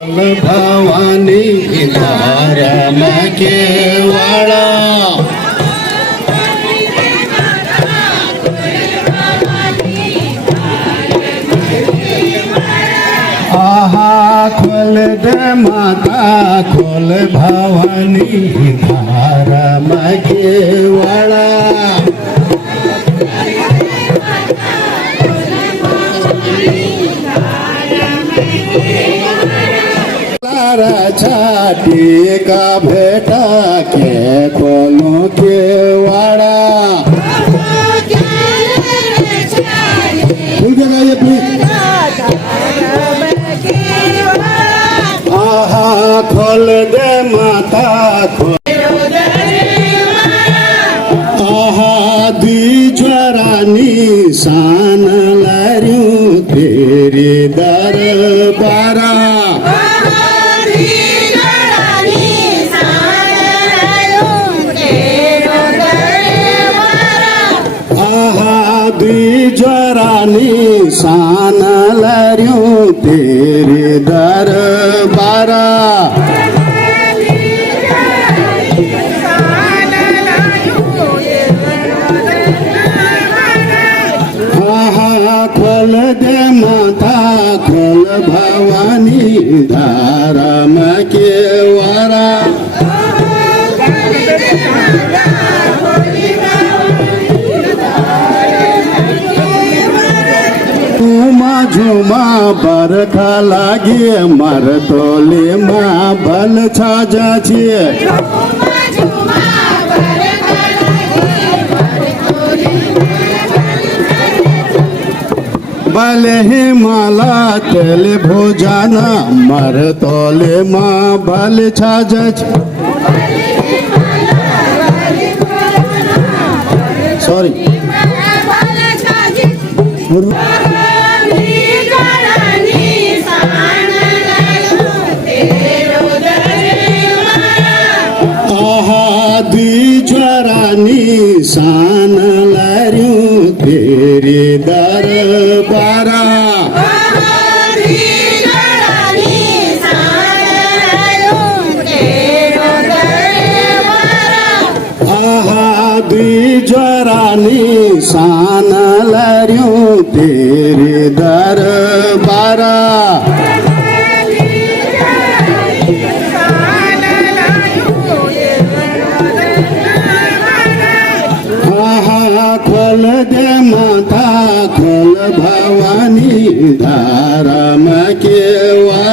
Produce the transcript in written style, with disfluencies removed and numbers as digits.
भवानी धर्म केवड़ा आहा खोल दे माता खोल भवानी धर्म केवड़ा छाटी का भेटा के खोलो के वाड़ा आहा खोल दे माता खोल आहा द्विजरानी सान लारू तेरे दरबारा द्विजरानी सान लर्यूं तेरे दरबारा आहा खोल दे माता खोल भवानी धर्म केवड़ा झुमा बरखा लागे मर तोले माँ बल छाजा छिए बले हिमाला तेल भोजाना मर तोले माँ बल छाजा सॉरी द्विजरानी सान लारूं तेरे दरबारा आहा द्विजरानी सान लारूं तेरे दरबारा खोल दे माता खोल भवानी धर्म केवड़ा